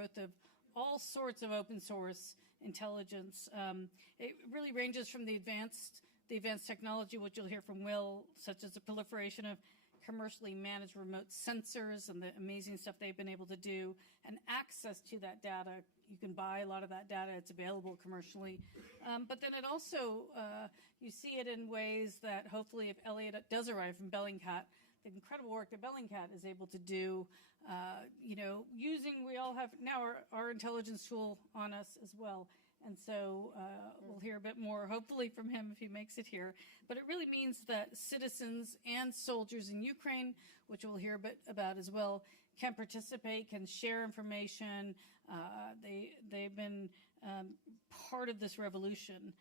growth of all sorts of open source intelligence. It really ranges from the advanced technology, which you'll hear from Will, such as the proliferation of commercially managed remote sensors and the amazing stuff they've been able to do, and access to that data. You can buy a lot of that data. It's available commercially. But then it also, you see it in ways that hopefully if Elliot does arrive from Bellingcat, the incredible work that Bellingcat is able to do, using, we all have now our intelligence tool on us as well. And so we'll hear a bit more, hopefully, from him if he makes it here. But it really means that citizens and soldiers in Ukraine, which we'll hear a bit about as well, can participate, can share information. They've been part of this revolution.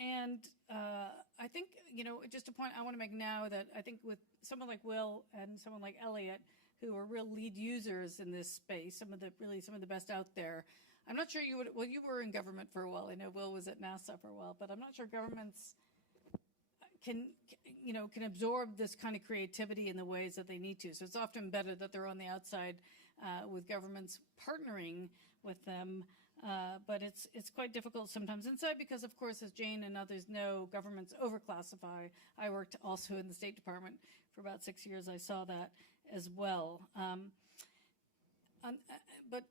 And I think, just a point I want to make now that I think with someone like Will and someone like Elliot, who are real lead users in this space, some of the best out there, I'm not sure you would, well, you were in government for a while. I know Will was at NASA for a while, but I'm not sure governments can absorb this kind of creativity in the ways that they need to. So it's often better that they're on the outside with governments partnering with them. But it's quite difficult sometimes inside because, of course, as Jane and others know, governments overclassify. I worked also in the State Department for about 6 years. I saw that as well. But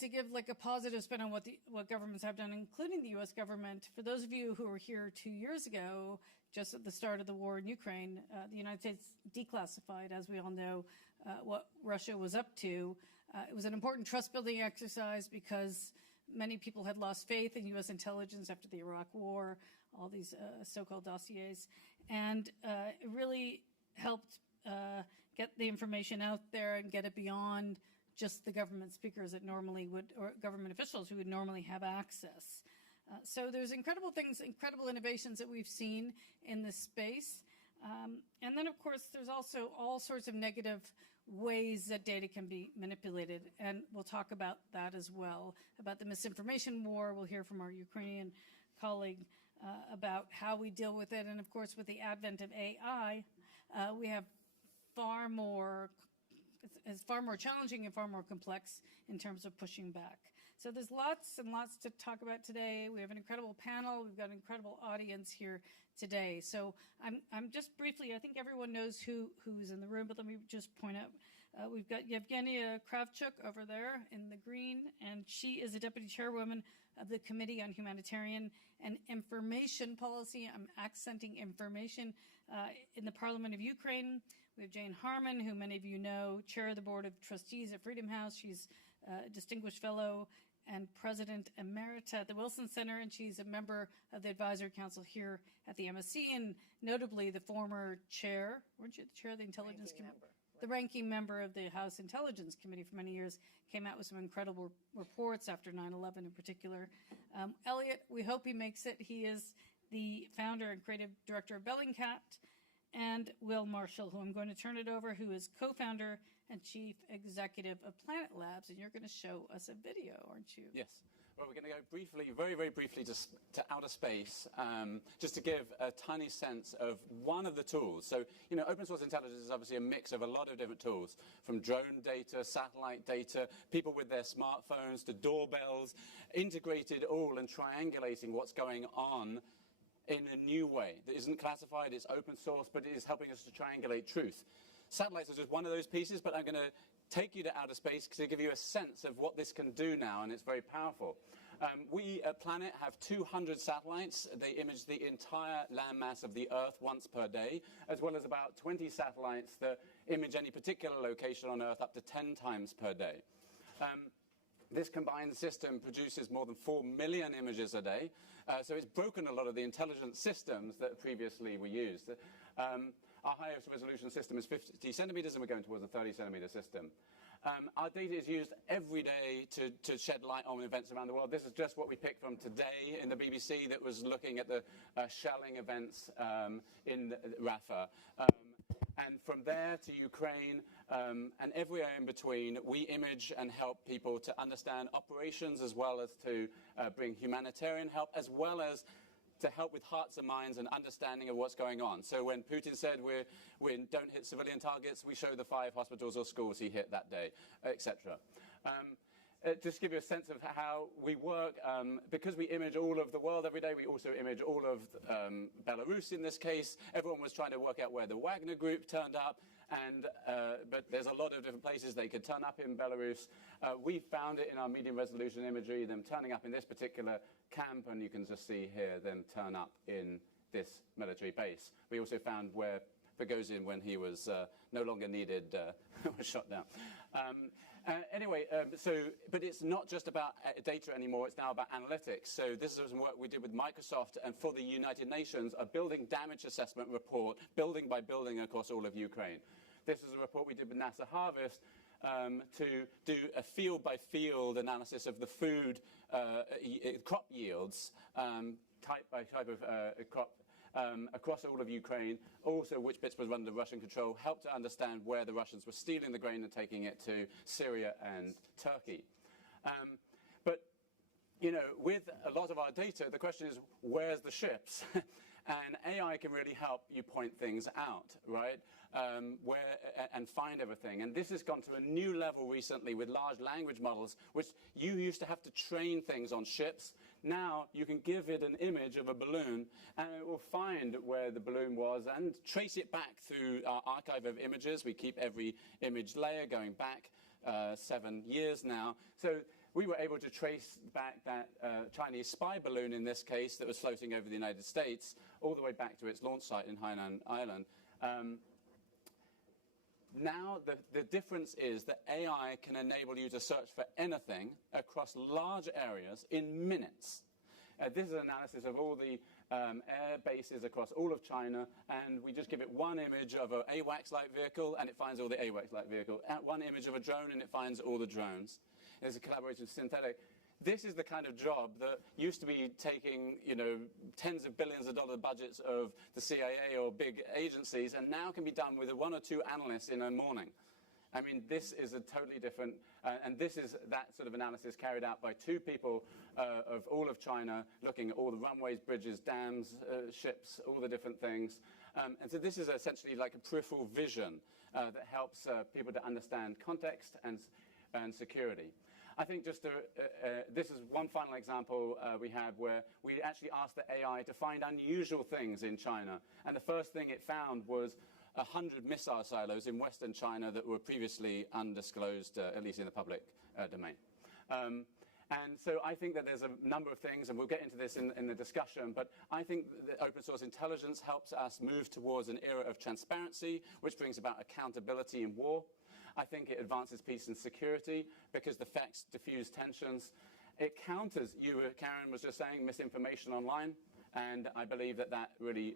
to give like a positive spin on what governments have done, including the U.S. government, for those of you who were here 2 years ago, just at the start of the war in Ukraine, the United States declassified, as we all know, what Russia was up to. It was an important trust-building exercise because many people had lost faith in U.S. intelligence after the Iraq War, all these so-called dossiers, and it really helped get the information out there and get it beyond just the government speakers that normally would, or government officials who would normally have access. So there's incredible things, incredible innovations that we've seen in this space. And then, of course, there's also all sorts of negative ways that data can be manipulated. And we'll talk about that as well, about the misinformation war. We'll hear from our Ukrainian colleague about how we deal with it. And, of course, with the advent of AI, we have it's far more challenging and far more complex in terms of pushing back. So there's lots and lots to talk about today. We have an incredible panel. We've got an incredible audience here today. So I'm just briefly, I think everyone knows who's in the room, but let me just point out, we've got Yevgenia Kravchuk over there in the green, and she is the deputy chairwoman of the Committee on Humanitarian and Information Policy. I'm accenting information in the Parliament of Ukraine. We have Jane Harman, who many of you know, chair of the Board of Trustees at Freedom House. She's a distinguished fellow and president emerita at the Wilson Center, and she's a member of the advisory council here at the MSC, and notably the former chair, weren't you the chair of the Intelligence Committee? The ranking member of the House Intelligence Committee for many years, came out with some incredible reports after 9/11 in particular. Elliot, we hope he makes it. He is the founder and creative director of Bellingcat. And Will Marshall, who I'm going to turn it over, who is co-founder and chief executive of Planet Labs. And you're going to show us a video, aren't you? Yes. Well, we're going to go briefly, very, very briefly, to outer space, just to give a tiny sense of one of the tools. So, open source intelligence is obviously a mix of a lot of different tools, from drone data, satellite data, people with their smartphones, to doorbells, integrated all and triangulating what's going on in a new way that isn't classified, it's open source, but it is helping us to triangulate truth. Satellites are just one of those pieces, but I'm going to take you to outer space to give you a sense of what this can do now, and it's very powerful. We at Planet have 200 satellites. They image the entire landmass of the Earth once per day, as well as about 20 satellites that image any particular location on Earth up to 10 times per day. This combined system produces more than 4 million images a day, so it's broken a lot of the intelligence systems that previously were used. Our highest resolution system is 50 centimeters, and we're going towards a 30-centimeter system. Our data is used every day to shed light on events around the world. This is just what we picked from today in the BBC that was looking at the shelling events in Rafah. And from there to Ukraine and everywhere in between, we image and help people to understand operations, as well as to bring humanitarian help, as well as to help with hearts and minds and understanding of what's going on. So when Putin said we don't hit civilian targets, we show the 5 hospitals or schools he hit that day, etc. just give you a sense of how we work. Because we image all of the world every day, we also image all of Belarus in this case. Everyone was trying to work out where the Wagner group turned up, but there's a lot of different places they could turn up in Belarus. We found it in our medium resolution imagery, them turning up in this particular camp, and you can just see here them turn up in this military base. We also found where Prigozhin, when he was no longer needed, was shot down. But it's not just about data anymore, it's now about analytics. So this is some work we did with Microsoft and for the United Nations, a building damage assessment report, building by building across all of Ukraine. This is a report we did with NASA Harvest to do a field-by-field analysis of the food crop yields, type by type of crop across all of Ukraine, also which bits was under Russian control, helped to understand where the Russians were stealing the grain and taking it to Syria and Turkey. But, you know, with a lot of our data, the question is, where's the ships? And AI can really help you point things out, right, and find everything. And this has gone to a new level recently with large language models, which you used to have to train things on ships. Now you can give it an image of a balloon, and it will find where the balloon was and trace it back through our archive of images. We keep every image layer going back 7 years now. So we were able to trace back that Chinese spy balloon, in this case, that was floating over the United States, all the way back to its launch site in Hainan Island. Now the difference is that AI can enable you to search for anything across large areas in minutes. This is an analysis of all the air bases across all of China, and we just give it one image of an AWACS-like vehicle, and it finds all the AWACS-like vehicle. One image of a drone, and it finds all the drones. There's a collaboration with Synthetic. This is the kind of job that used to be taking, you know, tens of billions of dollar budgets of the CIA or big agencies, and now can be done with 1 or 2 analysts in a morning. I mean, this is a totally different, and this is that sort of analysis carried out by 2 people of all of China, looking at all the runways, bridges, dams, ships, all the different things. And so this is essentially like a peripheral vision that helps people to understand context and security. I think just this is one final example we had where we actually asked the AI to find unusual things in China. And the first thing it found was 100 missile silos in Western China that were previously undisclosed, at least in the public domain. And so I think that there's a number of things, and we'll get into this in the discussion, but I think that open source intelligence helps us move towards an era of transparency, which brings about accountability in war. I think it advances peace and security because the facts diffuse tensions. It counters, Karen was just saying, misinformation online. And I believe that really,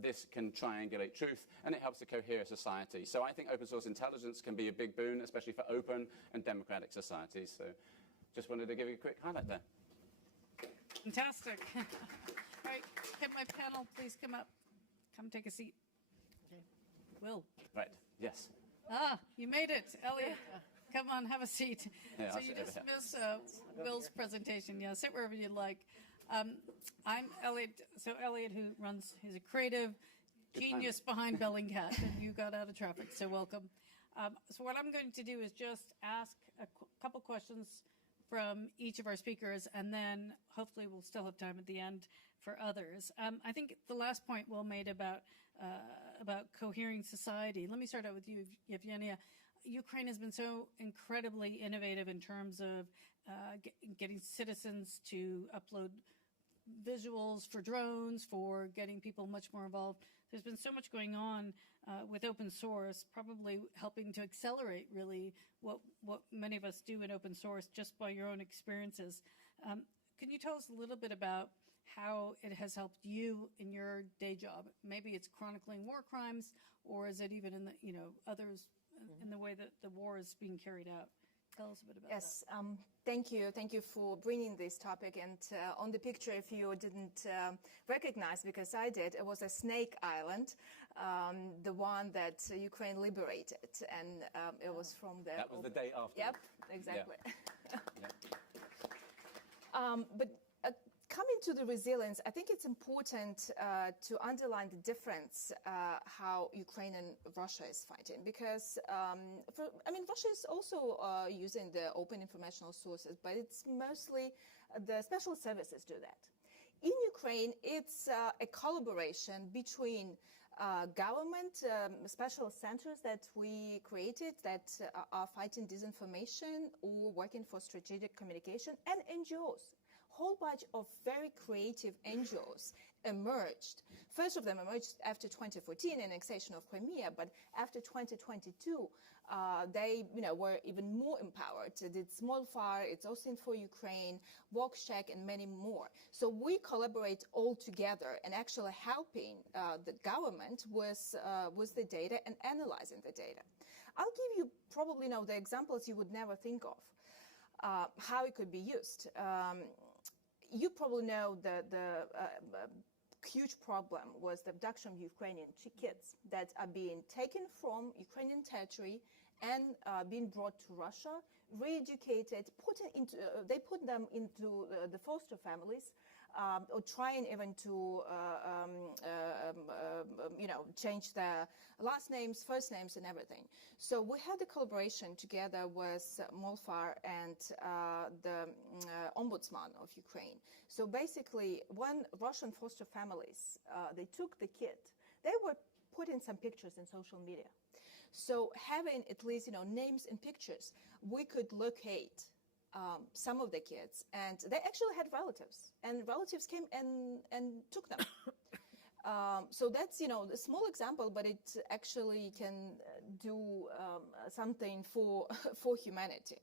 this can triangulate truth, and it helps to cohere society. So I think open source intelligence can be a big boon, especially for open and democratic societies. So just wanted to give you a quick highlight there. Fantastic. All right, can my panel please come up? Come take a seat. Okay. Will. Right, yes. Ah, you made it, Elliot. Come on, have a seat. Yeah, so you just missed Will's presentation. Yeah, sit wherever you'd like. I'm Elliot. So Elliot, who runs, he's a creative genius behind Bellingcat, and you got out of traffic, so welcome. So what I'm going to do is just ask a couple questions from each of our speakers, and then hopefully we'll still have time at the end for others. I think the last point Will made about cohering society. Let me start out with you, Yevgenia. Ukraine has been so incredibly innovative in terms of getting citizens to upload visuals for drones, for getting people much more involved. There's been so much going on with open source, probably helping to accelerate really what many of us do in open source just by your own experiences. Can you tell us a little bit about how it has helped you in your day job? Maybe it's chronicling war crimes, or is it even in the, others in the way that the war is being carried out? Tell us a bit about that. Yes, thank you. Thank you for bringing this topic. And on the picture, if you didn't recognize, because I did, it was a snake island, the one that Ukraine liberated. And it was from the... That was the day after. Yep, exactly. Yeah. But coming to the resilience, I think it's important to underline the difference how Ukraine and Russia is fighting, because Russia is also using the open informational sources, but it's mostly the special services do that. In Ukraine, it's a collaboration between government special centers that we created that are fighting disinformation or working for strategic communication, and NGOs. Whole bunch of very creative NGOs emerged. First of them emerged after 2014, annexation of Crimea, but after 2022, they were even more empowered. They did Small Fire, it's Austin for Ukraine, Check, and many more. So we collaborate all together and actually helping the government with the data and analyzing the data. I'll give you probably the examples you would never think of, how it could be used. You probably know the huge problem was the abduction of Ukrainian kids that are being taken from Ukrainian territory and being brought to Russia, re-educated, they put them into the foster families, or trying even to change their last names, first names, and everything. So we had a collaboration together with MOLFAR and the Ombudsman of Ukraine. So basically, when Russian foster families, they took the kid, they were putting some pictures in social media. So having at least names and pictures, we could locate some of the kids, and they actually had relatives, and relatives came and took them. So that's a small example, but it actually can do something for humanity.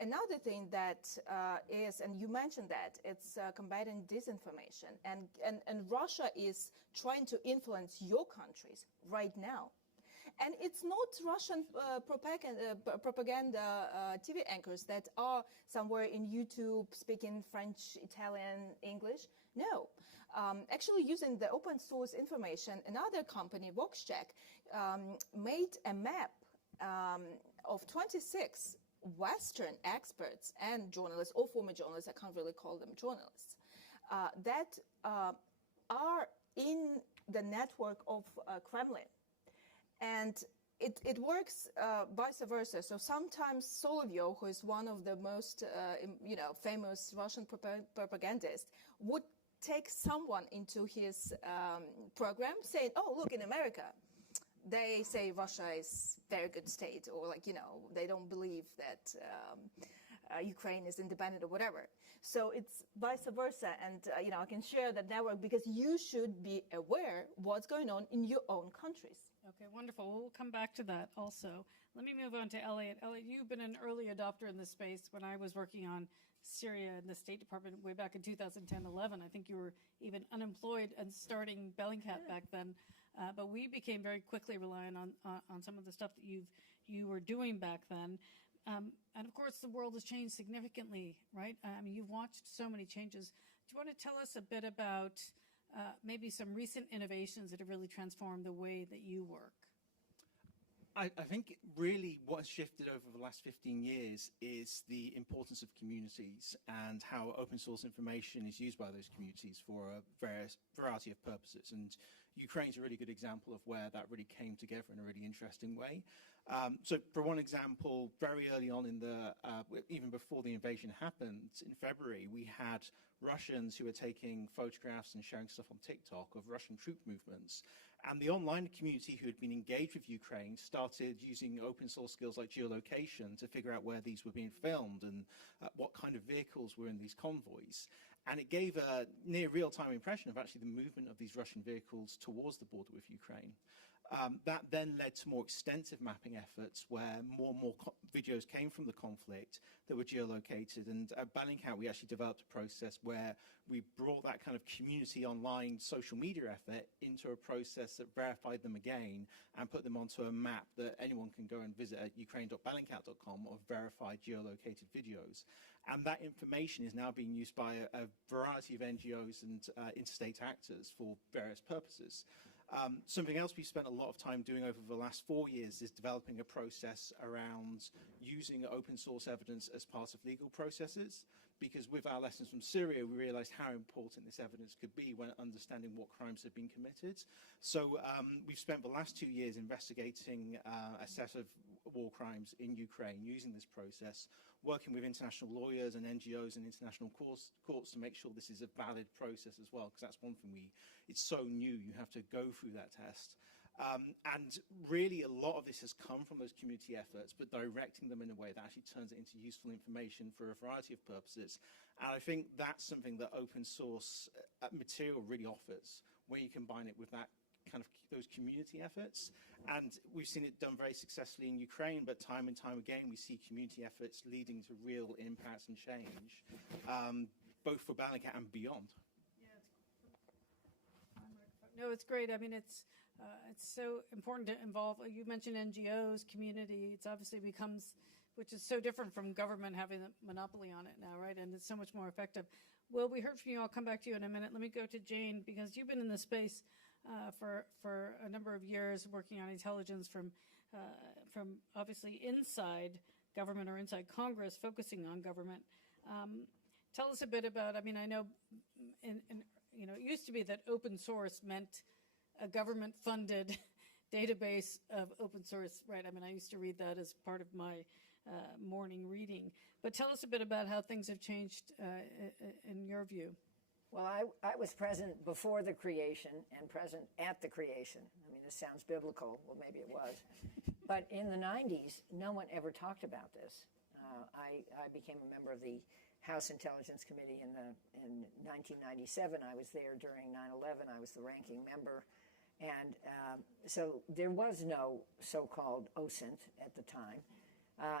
Another thing that is, and you mentioned that, it's combating disinformation, and Russia is trying to influence your countries right now. And it's not Russian propaganda TV anchors that are somewhere in YouTube speaking French, Italian, English. No. Actually, using the open source information, another company, VoxCheck, made a map of 26 Western experts and journalists, or former journalists, I can't really call them journalists, that are in the network of Kremlin. And it works vice versa. So sometimes Solovyev, who is one of the most famous Russian propagandists, would take someone into his program saying, oh, look, in America, they say Russia is a very good state, or they don't believe that Ukraine is independent or whatever. So it's vice versa. And, I can share that network because you should be aware what's going on in your own countries. Okay, wonderful. We'll come back to that also. Let me move on to Elliot. Elliot, you've been an early adopter in this space. When I was working on Syria in the State Department way back in 2010-11, I think you were even unemployed and starting Bellingcat back then. But we became very quickly reliant on some of the stuff that you were doing back then. And of course, the world has changed significantly, right? You've watched so many changes. Do you want to tell us a bit about maybe some recent innovations that have really transformed the way that you work? I think really what has shifted over the last 15 years is the importance of communities and how open source information is used by those communities for a variety of purposes. And Ukraine's a really good example of where that really came together in a really interesting way. So for one example, very early on even before the invasion happened in February, we had Russians who were taking photographs and sharing stuff on TikTok of Russian troop movements. And the online community who had been engaged with Ukraine started using open source skills like geolocation to figure out where these were being filmed and what kind of vehicles were in these convoys. And it gave a near real-time impression of actually the movement of these Russian vehicles towards the border with Ukraine. That then led to more extensive mapping efforts where more and more videos came from the conflict that were geolocated. And at Bellingcat, we actually developed a process where we brought that kind of community online social media effort into a process that verified them again and put them onto a map that anyone can go and visit at ukraine.bellingcat.com of verified geolocated videos. And that information is now being used by a variety of NGOs and interstate actors for various purposes. Something else we've spent a lot of time doing over the last 4 years is developing a process around using open source evidence as part of legal processes, because with our lessons from Syria, we realized how important this evidence could be when understanding what crimes have been committed. So we've spent the last 2 years investigating a set of war crimes in Ukraine using this process, working with international lawyers and NGOs and international courts to make sure this is a valid process as well, because that's one thing it's so new, you have to go through that test. And really a lot of this has come from those community efforts, but directing them in a way that actually turns it into useful information for a variety of purposes. And I think that's something that open source material really offers, where you combine it with that kind of those community efforts. And we've seen it done very successfully in Ukraine, but time and time again, we see community efforts leading to real impact and change, both for Bellingcat and beyond. No, it's great. I mean, it's so important to involve. You mentioned NGOs, community. It's obviously becomes, which is so different from government having a monopoly on it now, right? And it's so much more effective. Well, we heard from you. I'll come back to you in a minute. Let me go to Jane, because you've been in this space for a number of years, working on intelligence from obviously inside government or inside Congress, focusing on government. Tell us a bit about. I mean, I know it used to be that open source meant a government-funded database of open source, right? I mean, I used to read that as part of my morning reading. But tell us a bit about how things have changed in your view. Well, I was present before the creation and present at the creation. I mean, this sounds biblical. Well, maybe it was. But in the 90s, no one ever talked about this. I became a member of the House Intelligence Committee in 1997. I was there during 9/11. I was the ranking member. And so there was no so-called OSINT at the time.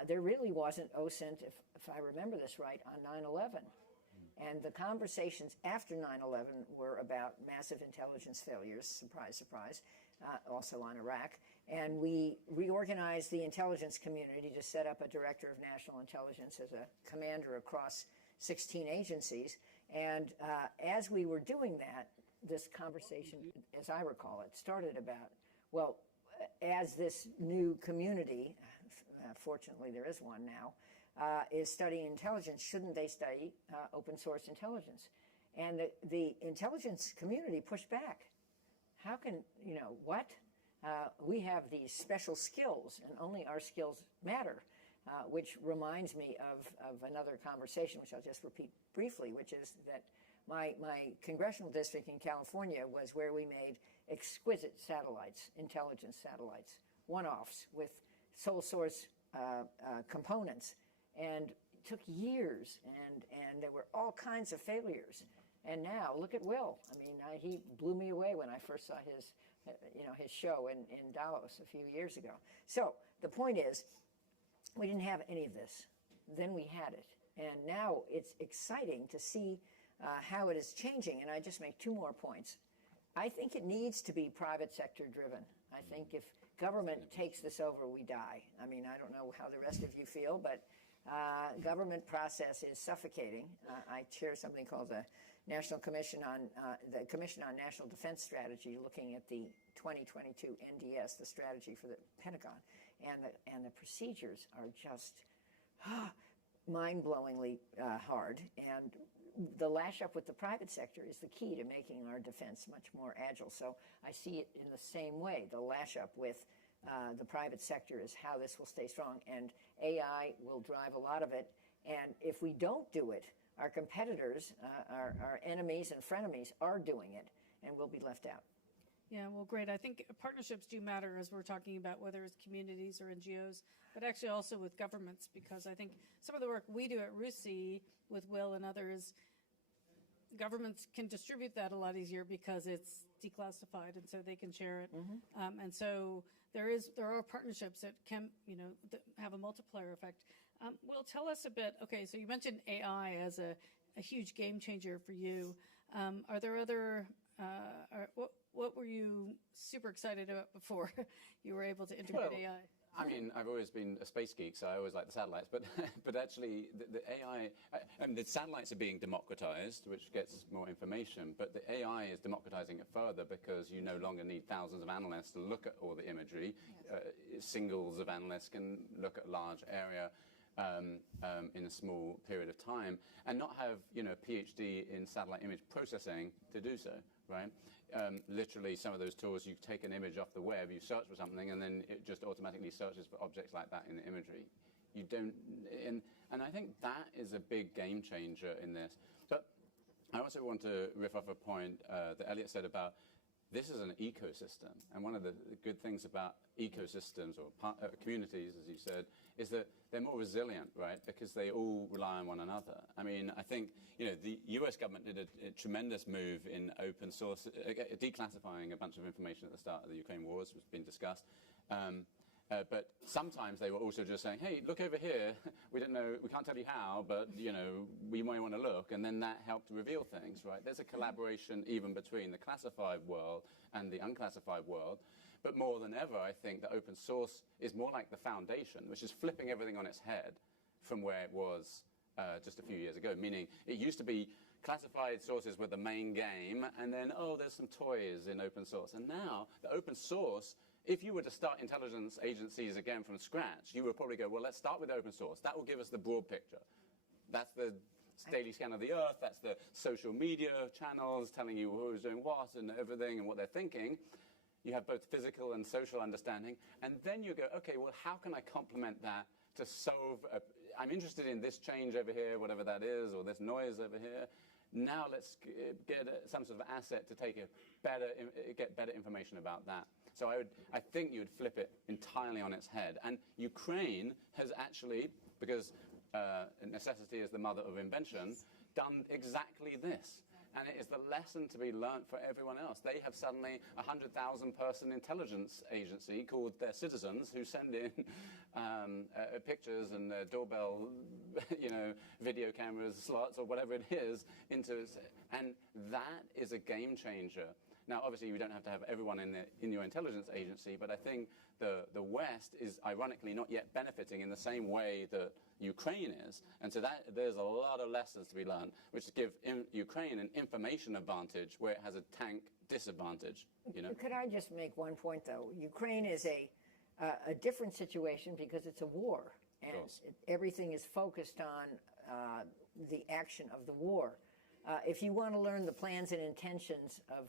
There really wasn't OSINT, if I remember this right, on 9/11. And the conversations after 9/11 were about massive intelligence failures, surprise, surprise, also on Iraq. And we reorganized the intelligence community to set up a director of national intelligence as a commander across 16 agencies. And as we were doing that, this conversation, as I recall it, started about, well, as this new community, fortunately there is one now, is studying intelligence, shouldn't they study open source intelligence? And the intelligence community pushed back. How can, what? We have these special skills, and only our skills matter, which reminds me of another conversation, which I'll just repeat briefly, which is that my congressional district in California was where we made exquisite satellites, intelligence satellites, one-offs with sole source components. And it took years, and there were all kinds of failures. And now, look at Will. I mean, he blew me away when I first saw his show in Davos a few years ago. So the point is, we didn't have any of this. Then we had it. And now it's exciting to see how it is changing. And I just make two more points. I think it needs to be private sector driven. I think if government takes this over, we die. I mean, I don't know how the rest of you feel, but government process is suffocating. I chair something called the National Commission on the Commission on National Defense Strategy, looking at the 2022 NDS, the strategy for the Pentagon, and the procedures are just mind-blowingly hard. And the lash up with the private sector is the key to making our defense much more agile. So I see it in the same way. The lash up with the private sector is how this will stay strong, and AI will drive a lot of it. And if we don't do it, our competitors, our enemies and frenemies are doing it, and we'll be left out. Yeah, well, great. I think partnerships do matter, as we're talking about, whether it's communities or NGOs, but actually also with governments, because I think some of the work we do at RUSI with Will and others, governments can distribute that a lot easier because it's declassified, and so they can share it. Mm-hmm. And so there are partnerships that can, that have a multiplier effect. Will, tell us a bit. Okay, so you mentioned AI as a huge game changer for you. Are there other? What were you super excited about before you were able to integrate AI? I mean, I've always been a space geek, so I always like the satellites. But, but actually, the AI, and the satellites are being democratized, which gets more information. But the AI is democratizing it further because you no longer need thousands of analysts to look at all the imagery. Singles of analysts can look at a large area in a small period of time, and not have a PhD in satellite image processing to do so, right? Literally, some of those tools, you take an image off the web, you search for something, and then it just automatically searches for objects like that in the imagery. You don't, and I think that is a big game changer in this. But I also want to riff off a point that Elliot said about this is an ecosystem, and one of the good things about ecosystems or communities, as you said, is that they're more resilient, right? Because they all rely on one another. I mean, I think the U.S. government did a tremendous move in open source, declassifying a bunch of information at the start of the Ukraine wars, was being discussed. But sometimes they were also just saying, hey, look over here. We don't know, we can't tell you how, but we might want to look. And then that helped reveal things, right? There's a collaboration even between the classified world and the unclassified world. But more than ever, I think that open source is more like the foundation, which is flipping everything on its head from where it was just a few years ago. Meaning it used to be classified sources were the main game, and then, oh, there's some toys in open source. And now the open source, if you were to start intelligence agencies again from scratch, you would probably go, well, let's start with open source. That will give us the broad picture. That's the daily scan of the earth. That's the social media channels telling you who's doing what and everything and what they're thinking. You have both physical and social understanding. And then you go, okay, well, how can I complement that to solve I'm interested in this change over here, whatever that is, or this noise over here. Now let's get some sort of asset to get better information about that. So I think you'd flip it entirely on its head. And Ukraine has actually, because necessity is the mother of invention, done exactly this. And it is the lesson to be learnt for everyone else. They have suddenly a 100,000-person intelligence agency called their citizens who send in pictures and doorbell, video cameras, slots, or whatever it is into, and that is a game changer. Now, obviously, we don't have to have everyone in your intelligence agency, but I think the West is ironically not yet benefiting in the same way that Ukraine is. And so there's a lot of lessons to be learned, which give Ukraine an information advantage where it has a tank disadvantage. Could I just make one point, though? Ukraine is a different situation because it's a war, and everything is focused on the action of the war. If you want to learn the plans and intentions of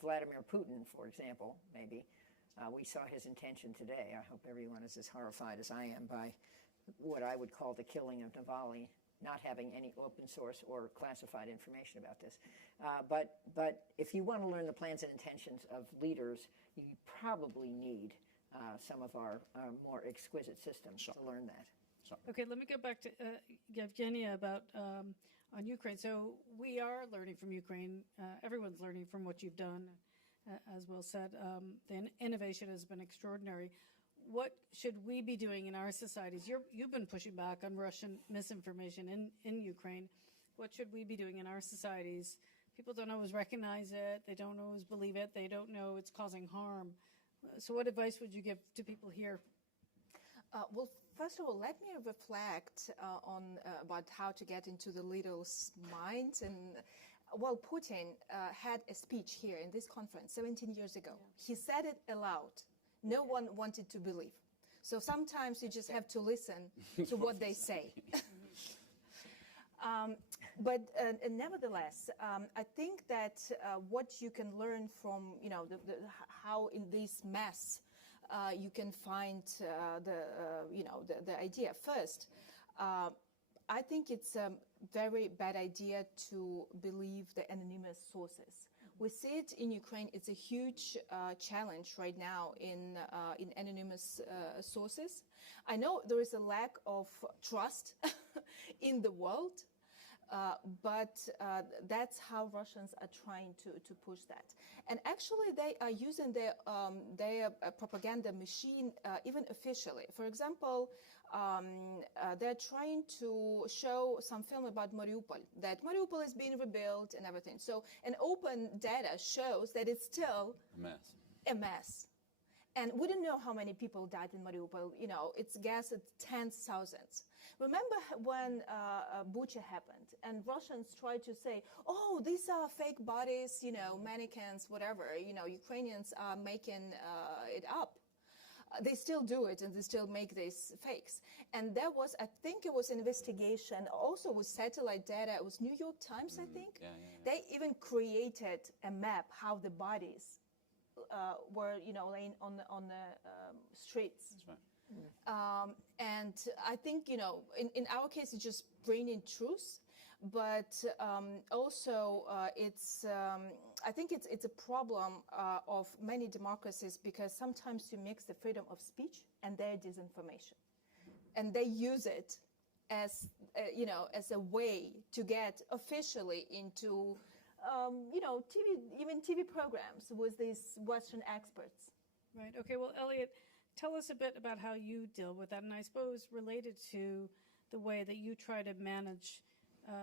Vladimir Putin, for example, maybe, we saw his intention today. I hope everyone is as horrified as I am by what I would call the killing of Navalny, not having any open source or classified information about this. But if you want to learn the plans and intentions of leaders, you probably need some of our more exquisite systems to learn that. Okay, let me go back to Yevgenia about on Ukraine. So we are learning from Ukraine. Everyone's learning from what you've done, as Will said. The innovation has been extraordinary. What should we be doing in our societies? You've been pushing back on Russian misinformation in Ukraine. What should we be doing in our societies? People don't always recognize it. They don't always believe it. They don't know it's causing harm. So what advice would you give to people here? Well, first of all, let me reflect on about how to get into the leaders' minds. And well, Putin had a speech here in this conference 17 years ago. Yeah. He said it aloud. No one wanted to believe. So sometimes you just have to listen to what they say. But nevertheless, I think that what you can learn from, how in this mess you can find the idea. First, I think it's a very bad idea to believe the anonymous sources. We see it in Ukraine. It's a huge challenge right now in anonymous sources. I know there is a lack of trust in the world, but that's how Russians are trying to push that. And actually, they are using their propaganda machine even officially. For example, they're trying to show some film about Mariupol, that Mariupol is being rebuilt and everything. So, and open data shows that it's still a mess. And we don't know how many people died in Mariupol. You know, it's guessed at tens of thousands. Remember when Bucha happened and Russians tried to say, oh, these are fake bodies, you know, mannequins, whatever. You know, Ukrainians are making it up. They still do it and they still make these fakes. And there was, I think it was an investigation also with satellite data. It was New York Times, I think. They even created a map how the bodies were, you know, laying on the streets. That's right. And I think, you know, in our case, it's just bringing truth, but also it's, I think it's a problem of many democracies because sometimes you mix the freedom of speech and their disinformation. And they use it as, you know, as a way to get officially into you know, even TV programs with these Western experts. Right. Okay. Well, Elliot, tell us a bit about how you deal with that, and I suppose related to the way that you try to manage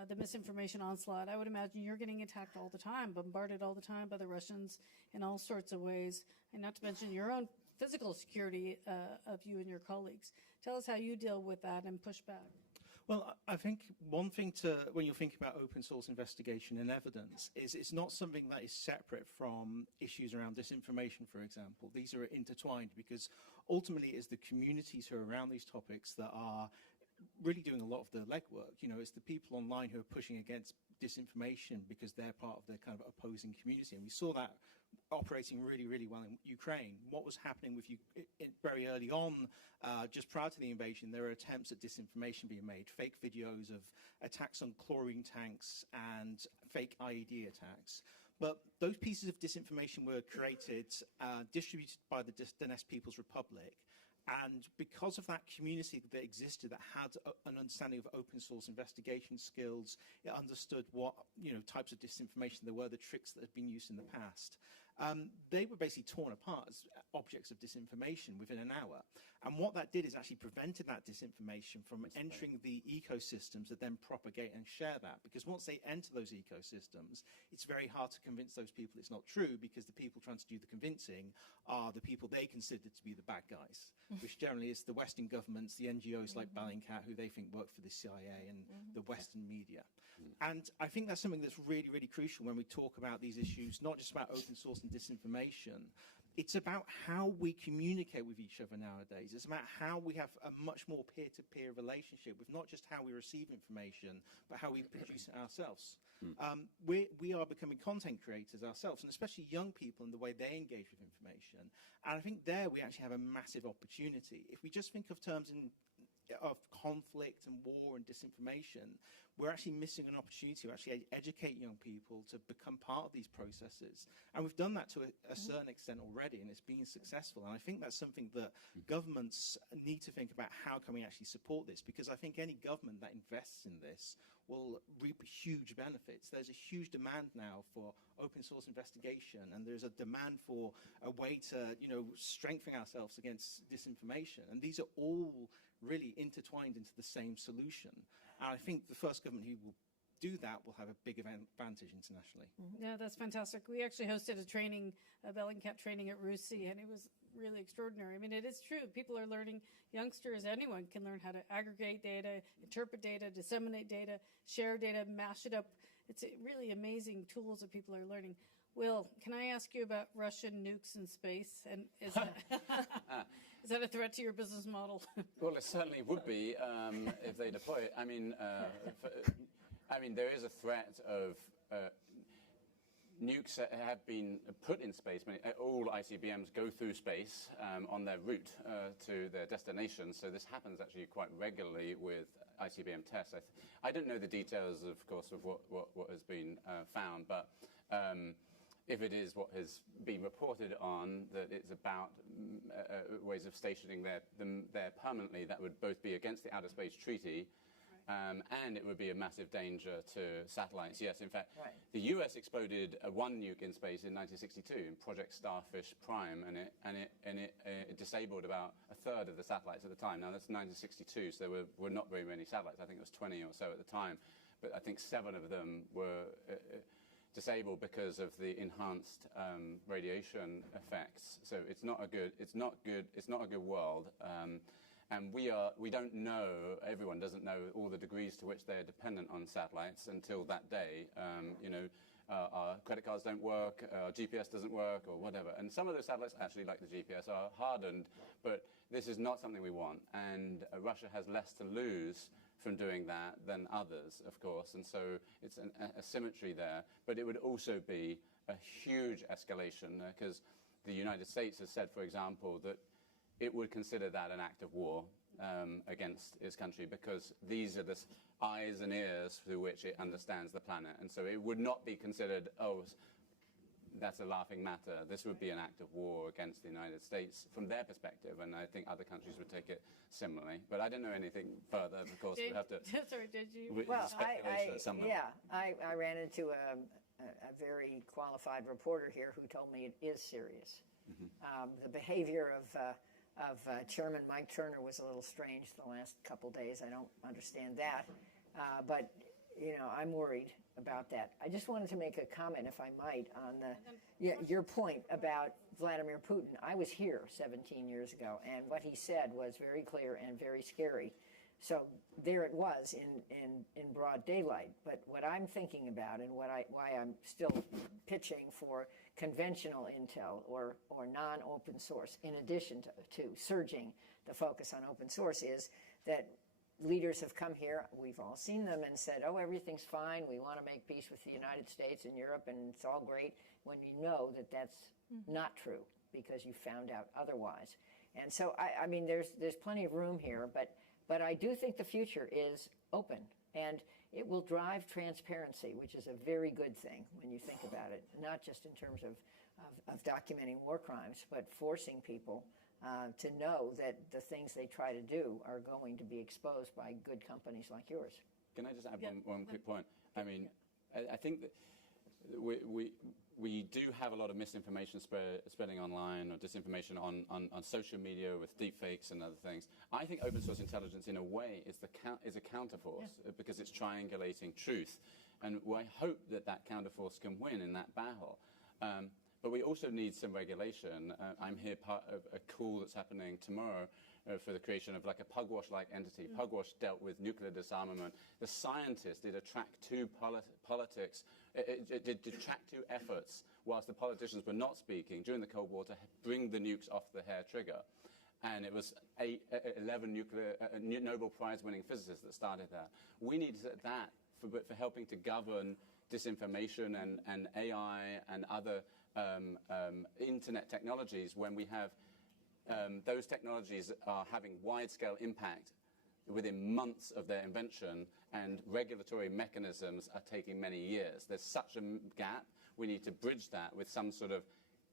the misinformation onslaught. I would imagine you're getting attacked all the time, bombarded all the time by the Russians in all sorts of ways, and not to mention your own physical security of you and your colleagues. Tell us how you deal with that and push back. Well, I think one thing when you're thinking about open source investigation and evidence is it's not something that is separate from issues around disinformation, for example. These are intertwined because ultimately it's the communities who are around these topics that are really doing a lot of the legwork. You know, it's the people online who are pushing against disinformation because they're part of the kind of opposing community. And we saw that operating really, really well in Ukraine. What was happening with you very early on, just prior to the invasion, there were attempts at disinformation being made, fake videos of attacks on chlorine tanks and fake IED attacks. But those pieces of disinformation were created, distributed by the Donetsk People's Republic. And because of that community that existed that had an understanding of open source investigation skills, it understood what, you know, types of disinformation there were, the tricks that had been used in the past. They were basically torn apart as objects of disinformation within an hour. And what that did is actually prevented that disinformation from entering the ecosystems that then propagate and share that. Because once they enter those ecosystems, it's very hard to convince those people it's not true because the people trying to do the convincing are the people they consider to be the bad guys, which generally is the Western governments, the NGOs like Bellingcat, who they think work for the CIA and the Western media. And I think that's something that's really, really crucial when we talk about these issues, not just about open source and disinformation. It's about how we communicate with each other nowadays. It's about how we have a much more peer-to-peer relationship with not just how we receive information, but how we produce it ourselves. We are becoming content creators ourselves, and especially young people in the way they engage with information. And I think there we actually have a massive opportunity. If we just think of terms of conflict and war and disinformation, we're actually missing an opportunity to actually educate young people to become part of these processes. And we've done that to a certain extent already, and it's been successful. And I think that's something that governments need to think about. How can we actually support this? Because I think any government that invests in this will reap huge benefits. There's a huge demand now for open source investigation, and there's a demand for a way to, you know, strengthen ourselves against disinformation. And these are all really intertwined into the same solution. And I think the first government who will do that will have a big advantage internationally. Yeah, that's fantastic. We actually hosted a training, a Bellingcat training at RUSI, and it was really extraordinary. I mean, it is true. People are learning, youngsters, anyone can learn how to aggregate data, interpret data, disseminate data, share data, mash it up. It's really amazing tools that people are learning. Will, can I ask you about Russian nukes in space? And is that, is that a threat to your business model? Well, it certainly would be if they deploy it. I mean, there is a threat of nukes that have been put in space. I mean, all ICBMs go through space on their route to their destination. So this happens actually quite regularly with ICBM tests. I don't know the details, of course, of what has been found, but if it is what has been reported on, that it's about ways of stationing them there permanently, that would both be against the Outer Space Treaty, and it would be a massive danger to satellites. Yes, in fact, the US exploded one nuke in space in 1962 in Project Starfish Prime, and it disabled about a third of the satellites at the time. Now, that's 1962, so there were not very many satellites. I think it was 20 or so at the time, but I think 7 of them were disabled because of the enhanced radiation effects. So it's not a good world. And we don't know, everyone doesn't know all the degrees to which they're dependent on satellites until that day. Our credit cards don't work, our GPS doesn't work, or whatever. And some of those satellites, actually, like the GPS, are hardened, but this is not something we want. And Russia has less to lose from doing that than others, of course. And so it's a symmetry there. But it would also be a huge escalation, because the United States has said, for example, that it would consider that an act of war against its country, because these are the eyes and ears through which it understands the planet. And so it would not be considered, oh, that's a laughing matter. This would be an act of war against the United States from their perspective, and I think other countries would take it similarly. But I don't know anything further, of course. We have to... Sorry, did you? Well, I I ran into a very qualified reporter here who told me it is serious. The behavior of Chairman Mike Turner was a little strange the last couple days. I don't understand that. But, you know, I'm worried about that. I just wanted to make a comment, if I might, on your point about Vladimir Putin. I was here 17 years ago, and what he said was very clear and very scary. So there it was in broad daylight. But what I'm thinking about, and why I'm still pitching for conventional intel or non-open source, in addition to surging the focus on open source, is that leaders have come here, we've all seen them, and said, oh, everything's fine, we want to make peace with the United States and Europe, and it's all great, when you know that that's not true, because you found out otherwise. And so, I mean, there's plenty of room here, but I do think the future is open, and it will drive transparency, which is a very good thing when you think about it, not just in terms of documenting war crimes, but forcing people to know that the things they try to do are going to be exposed by good companies like yours. Can I just add one quick point? I mean, I think that we do have a lot of misinformation spreading online, or disinformation on social media with deepfakes and other things. I think open source intelligence, in a way, is a counterforce, because it's triangulating truth. And I hope that counterforce can win in that battle. But we also need some regulation. I'm here part of a call that's happening tomorrow for the creation of like a Pugwash-like entity. Pugwash dealt with nuclear disarmament. The scientists did a track two politics. It did track two efforts whilst the politicians were not speaking during the Cold War to bring the nukes off the hair trigger. And it was 11 Nobel Prize-winning physicists that started that. We need that for helping to govern disinformation and AI and other internet technologies, when we have those technologies are having wide-scale impact within months of their invention, and regulatory mechanisms are taking many years. There's such a gap. We need to bridge that with some sort of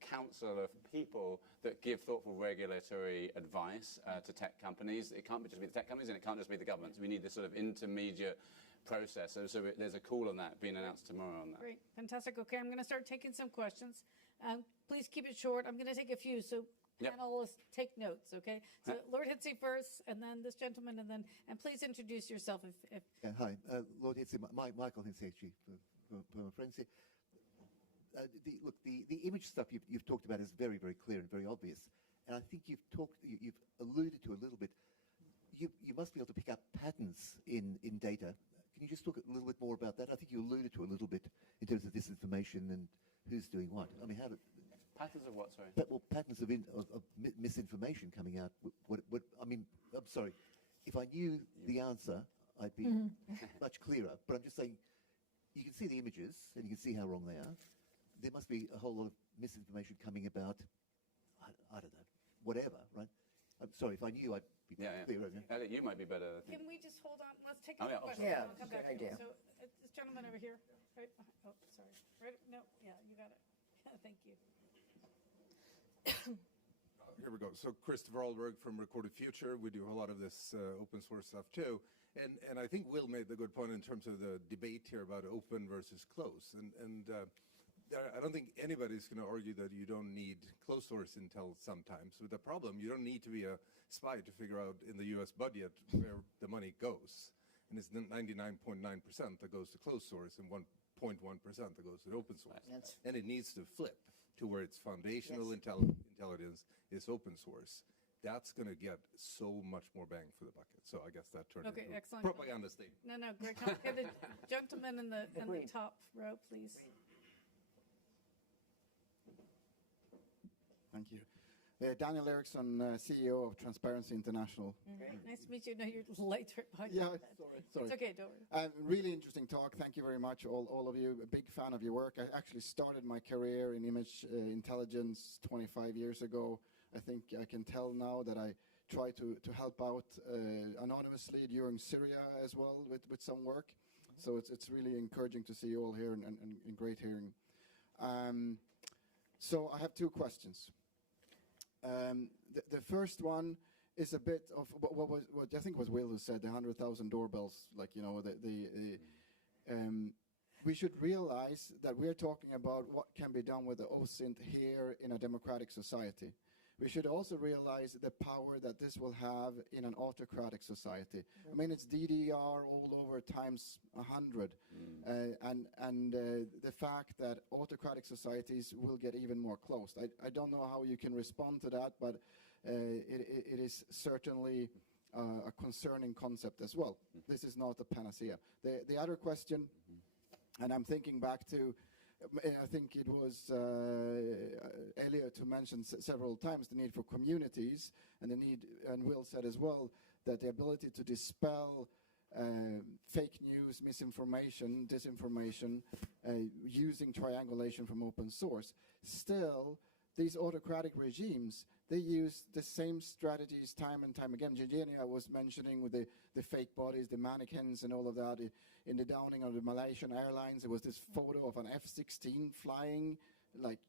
council of people that give thoughtful regulatory advice to tech companies. It can't just be the tech companies, and it can't just be the governments. We need this sort of intermediate process. So there's a call on that being announced tomorrow on that. Great, fantastic. Okay, I'm going to start taking some questions. Please keep it short. I'm going to take a few, so panelists take notes. Okay. So Lord Hitze first, and then this gentleman, and please introduce yourself. If hi, Lord Hitze, Michael Hitze, for my friends here. Look, the image stuff you've talked about is very, very clear and very obvious, and I think you've alluded to a little bit. You must be able to pick up patterns in data. Can you just talk a little bit more about that? I think you alluded to a little bit in terms of disinformation and who's doing what. I mean, Patterns of what, sorry? Well, patterns of misinformation coming out. I mean, I'm sorry. If I knew the answer, I'd be much clearer. But I'm just saying, you can see the images and you can see how wrong they are. There must be a whole lot of misinformation coming about, I don't know, whatever, right? I'm sorry, if I knew, I'd be clearer. Elliot, you might be better. can we just hold on? Let's take Oh, a yeah, question. yeah, I'll come back to you. idea. So this gentleman over here. Right. Oh, sorry. Right. No. Yeah, you got it. Thank you. Here we go. So Christopher Alberg from Recorded Future. We do a lot of this open source stuff too. And I think Will made the good point in terms of the debate here about open versus closed. And I don't think anybody's going to argue that you don't need closed source intel sometimes. With the problem, you don't need to be a spy to figure out in the US budget where the money goes. And it's 99.9% that goes to closed source and 1% 0.1% that goes to open source. That's- And it needs to flip to where its foundational intelligence is open source. That's going to get so much more bang for the bucket. So I guess that turned Okay, into excellent. propaganda statement. No, great comment. Okay, the gentleman in the Agreed. top row, please. Thank you. Daniel Eriksson, CEO of Transparency International. Great, nice to meet you. No, your light's right behind Yeah, you. sorry. It's okay, don't worry. Really interesting talk. Thank you very much, all of you. A big fan of your work. I actually started my career in image intelligence 25 years ago. I think I can tell now that I try to help out anonymously during Syria as well with some work. So it's really encouraging to see you all here and great hearing. So I have two questions. The first one is a bit of what I think was Will who said, the 100,000 doorbells, like, you know, we should realize that we're talking about what can be done with the OSINT here in a democratic society. We should also realize the power that this will have in an autocratic society. I mean, it's DDR all over times 100. And the fact that autocratic societies will get even more closed. I don't know how you can respond to that, but it is certainly a concerning concept as well. This is not a panacea. The other question, and I'm thinking back to, I think it was Elliot who mentioned several times the need for communities, and the need, and Will said as well, that the ability to dispel fake news, misinformation, disinformation, using triangulation from open source. Still, these autocratic regimes, they use the same strategies time and time again. Eugenia was mentioning with the fake bodies, the mannequins and all of that. In the downing of the Malaysian Airlines, there was this photo of an F-16 flying, like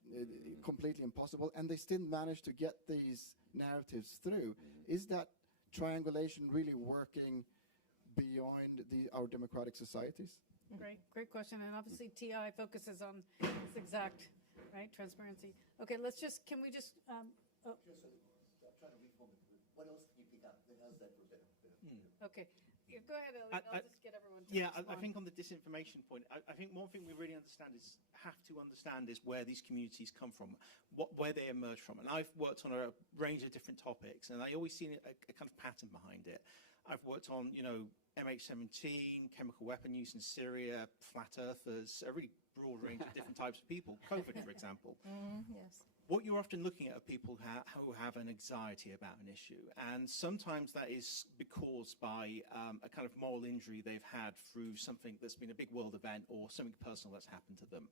completely impossible, and they still managed to get these narratives through. Is that triangulation really working beyond our democratic societies? Great question. And obviously TI focuses on this exact, right, transparency. Okay, can we just, I'm trying to reform it. What else can you pick up? How's that for a better? okay. Yeah, go ahead, Elliot. I'll just get everyone to Yeah, I respond. think on the disinformation point, I think one thing we really have to understand is where these communities come from, where they emerge from. And I've worked on a range of different topics, and I always see a kind of pattern behind it. I've worked on, MH17, chemical weapon use in Syria, flat earthers, a really broad range of different types of people. COVID, for example. Yes. What you're often looking at are people who have an anxiety about an issue. And sometimes that is caused by a kind of moral injury they've had through something that's been a big world event or something personal that's happened to them.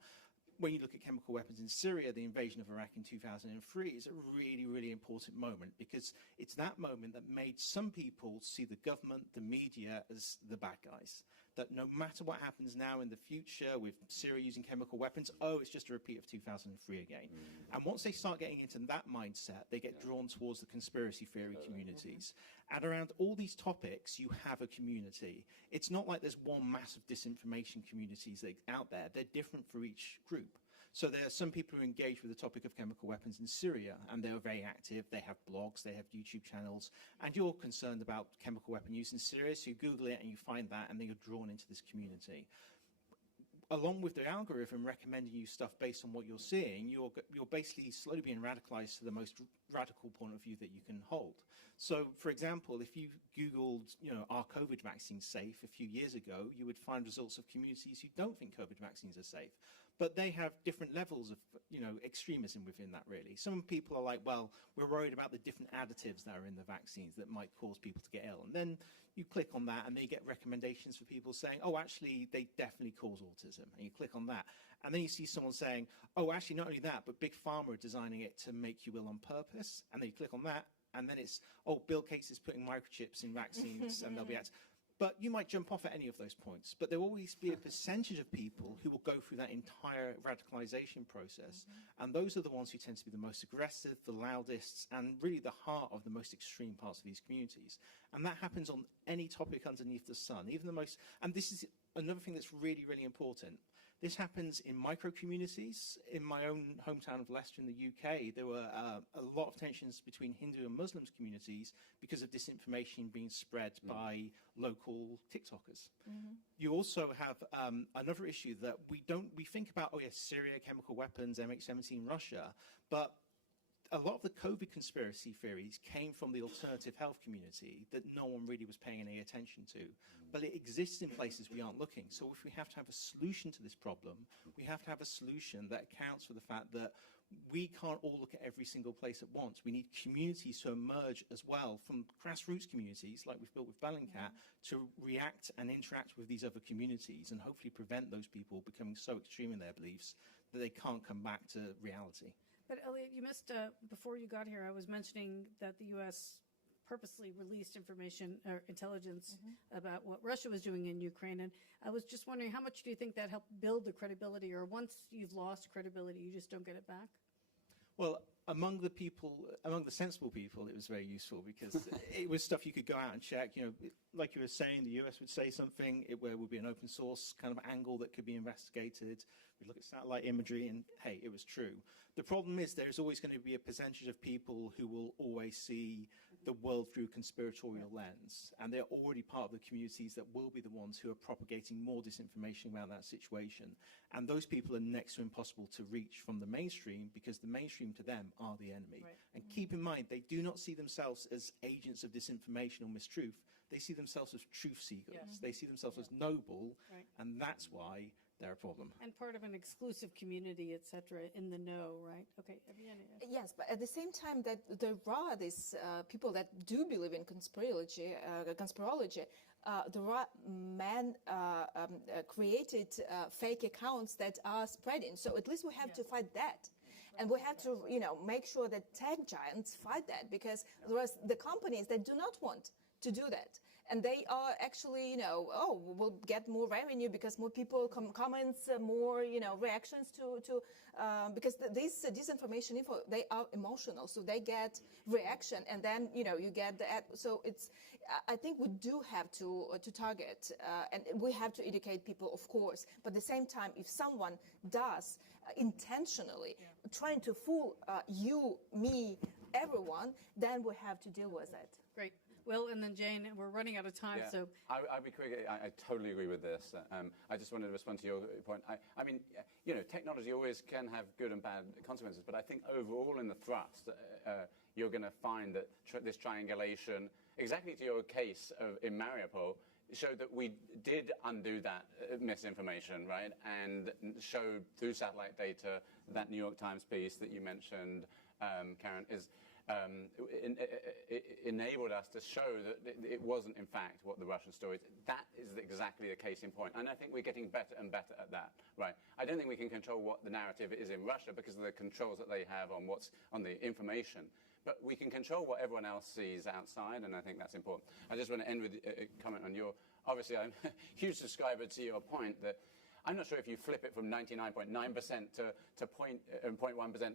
When you look at chemical weapons in Syria, the invasion of Iraq in 2003 is a really, really important moment, because it's that moment that made some people see the government, the media, as the bad guys. That no matter what happens now in the future with Syria using chemical weapons, it's just a repeat of 2003 again. And once they start getting into that mindset, they get drawn towards the conspiracy theory communities. And around all these topics, you have a community. It's not like there's one massive disinformation communities out there. They're different for each group. So there are some people who engage with the topic of chemical weapons in Syria, and they're very active. They have blogs, they have YouTube channels, and you're concerned about chemical weapon use in Syria, so you Google it and you find that, and then you're drawn into this community. Along with the algorithm recommending you stuff based on what you're seeing, you're basically slowly being radicalized to the most radical point of view that you can hold. So, for example, if you Googled, are COVID vaccines safe a few years ago, you would find results of communities who don't think COVID vaccines are safe. But they have different levels of, extremism within that, really. Some people are like, well, we're worried about the different additives that are in the vaccines that might cause people to get ill. And then you click on that and they get recommendations for people saying, actually, they definitely cause autism. And you click on that. And then you see someone saying, actually, not only that, but Big Pharma are designing it to make you ill on purpose. And then you click on that. And then it's, Bill Gates is putting microchips in vaccines and they'll be active. But you might jump off at any of those points. But there will always be a percentage of people who will go through that entire radicalization process. And those are the ones who tend to be the most aggressive, the loudest, and really the heart of the most extreme parts of these communities. And that happens on any topic underneath the sun, even the most, and this is another thing that's really, really important. This happens in micro-communities. In my own hometown of Leicester in the UK, there were a lot of tensions between Hindu and Muslim communities because of disinformation being spread by local TikTokers. You also have another issue that we think about, oh yes, Syria, chemical weapons, MH17, Russia, but a lot of the COVID conspiracy theories came from the alternative health community that no one really was paying any attention to. But it exists in places we aren't looking. So if we have to have a solution to this problem, we have to have a solution that accounts for the fact that we can't all look at every single place at once. We need communities to emerge as well from grassroots communities like we've built with Bellingcat to react and interact with these other communities and hopefully prevent those people becoming so extreme in their beliefs that they can't come back to reality. But Elliot, you missed, before you got here, I was mentioning that the U.S. purposely released information or intelligence about what Russia was doing in Ukraine. And I was just wondering, how much do you think that helped build the credibility, or once you've lost credibility, you just don't get it back? Well, among the sensible people, it was very useful because it was stuff you could go out and check. You know, like you were saying, the US would say something, where would be an open source kind of angle that could be investigated. We'd look at satellite imagery and, hey, it was true. The problem is there's always going to be a percentage of people who will always see the world through a conspiratorial lens. And they're already part of the communities that will be the ones who are propagating more disinformation around that situation. And those people are next to impossible to reach from the mainstream because the mainstream to them are the enemy. Right. And keep in mind, they do not see themselves as agents of disinformation or mistruth. They see themselves as truth seekers. Yes. They see themselves as noble, Right. and that's why they're a problem. And part of an exclusive community, et cetera, in the know, right? Okay, Evgenia. Yes, but at the same time that there are these people that do believe in conspirology, there are men created fake accounts that are spreading. So at least we have to fight that. And we have to, make sure that tech giants fight that, because there are the companies that do not want to do that. And they are actually, we'll get more revenue because more people comments, more, reactions to because these disinformation info, they are emotional, so they get reaction, and then, you get the ad. So I think we do have to target, and we have to educate people, of course. But at the same time, if someone does intentionally trying to fool you, me, everyone, then we have to deal with it. Great. Will, and then Jane, we're running out of time, Yeah. so. I'll be quick. I totally agree with this. I just wanted to respond to your point. I mean, technology always can have good and bad consequences, but I think overall in the thrust, you're going to find that this triangulation, exactly to your case in Mariupol, showed that we did undo that misinformation, right? And showed through satellite data, that New York Times piece that you mentioned, Karen, it enabled us to show that it wasn't, in fact, what the Russian story is. That is exactly the case in point. And I think we're getting better and better at that, right? I don't think we can control what the narrative is in Russia because of the controls that they have on what's on the information. But we can control what everyone else sees outside, and I think that's important. I just want to end with a comment on obviously, I'm a huge subscriber to your point that I'm not sure if you flip it from 99.9% to 0.1%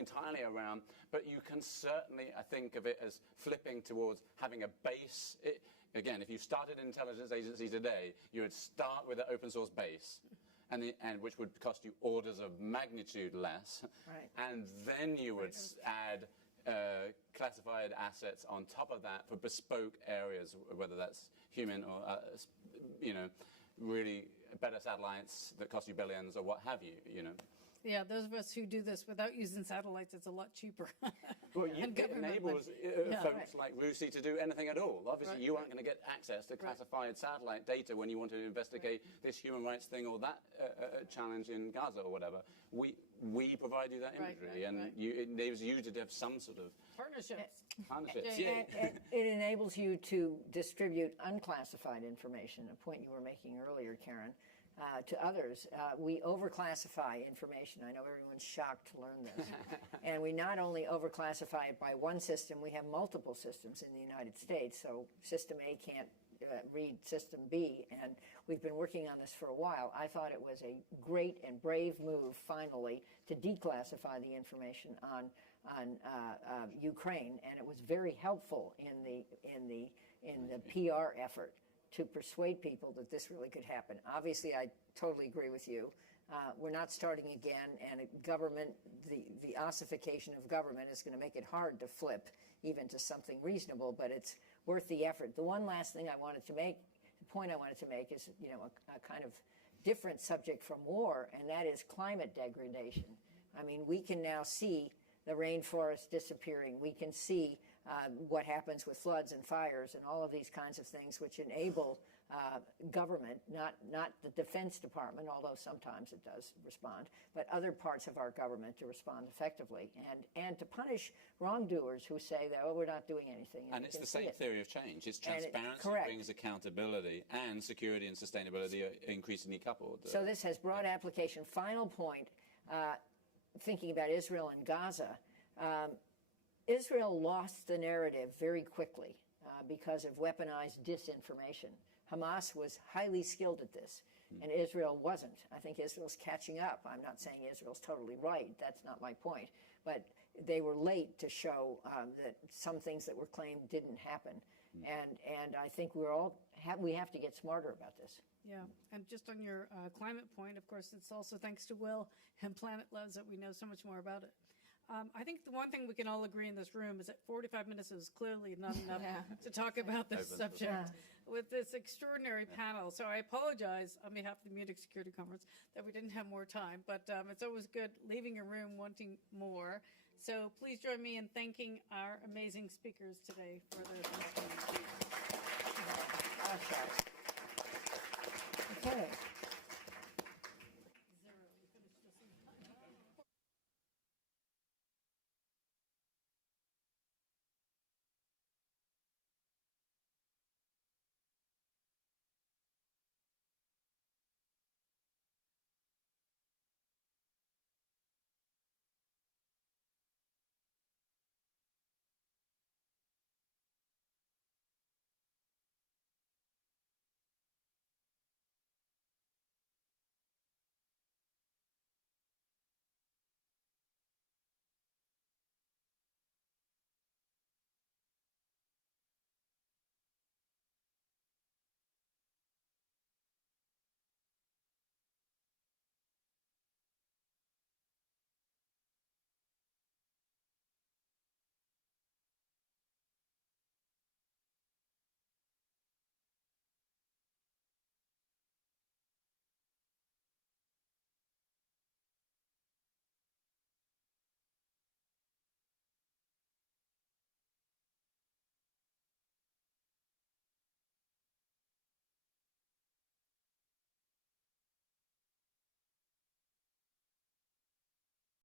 entirely around, but you can certainly, I think of it as flipping towards having a base. Again, if you started an intelligence agency today, you would start with an open source base, and which would cost you orders of magnitude less, right. And then you would add classified assets on top of that for bespoke areas, whether that's human or, really better satellites that cost you billions or what have you, Yeah, those of us who do this without using satellites, it's a lot cheaper. Well, it enables folks like Rusi to do anything at all. Obviously, you aren't going to get access to classified satellite data when you want to investigate this human rights thing or that challenge in Gaza or whatever. We provide you that imagery, and it enables you to have some sort of partnerships. It enables you to distribute unclassified information, a point you were making earlier, Karen, to others. We overclassify information. I know everyone's shocked to learn this. And we not only overclassify it by one system, we have multiple systems in the United States. So system A can't read system B, and we've been working on this for a while. I thought it was a great and brave move, finally, to declassify the information on Ukraine, and it was very helpful in the PR effort to persuade people that this really could happen. Obviously, I totally agree with you. We're not starting again, and government, the ossification of government is going to make it hard to flip even to something reasonable, but it's worth the effort. The one last thing I wanted to make, the point I wanted to make is, you know, a kind of different subject from war, and that is climate degradation. I mean, we can now see the rainforest disappearing. We can see what happens with floods and fires and all of these kinds of things which enable government, not the Defense Department, although sometimes it does respond, but other parts of our government to respond effectively and to punish wrongdoers who say that, oh, we're not doing anything. And it's the same theory of change. It's transparency brings accountability, and security and sustainability are increasingly coupled. So this has broad application. Final point, thinking about Israel and Gaza, Israel lost the narrative very quickly because of weaponized disinformation. Hamas was highly skilled at this, and Israel wasn't. I think Israel's catching up. I'm not saying Israel's totally right. That's not my point. But they were late to show that some things that were claimed didn't happen. And I think we have to get smarter about this. Yeah, and just on your climate point, of course, it's also thanks to Will and Planet Labs that we know so much more about it. I think the one thing we can all agree in this room is that 45 minutes is clearly not enough to talk about this subject with this extraordinary panel. So I apologize on behalf of the Munich Security Conference that we didn't have more time, but it's always good leaving a room wanting more. So please join me in thanking our amazing speakers today for their testimony. Okay.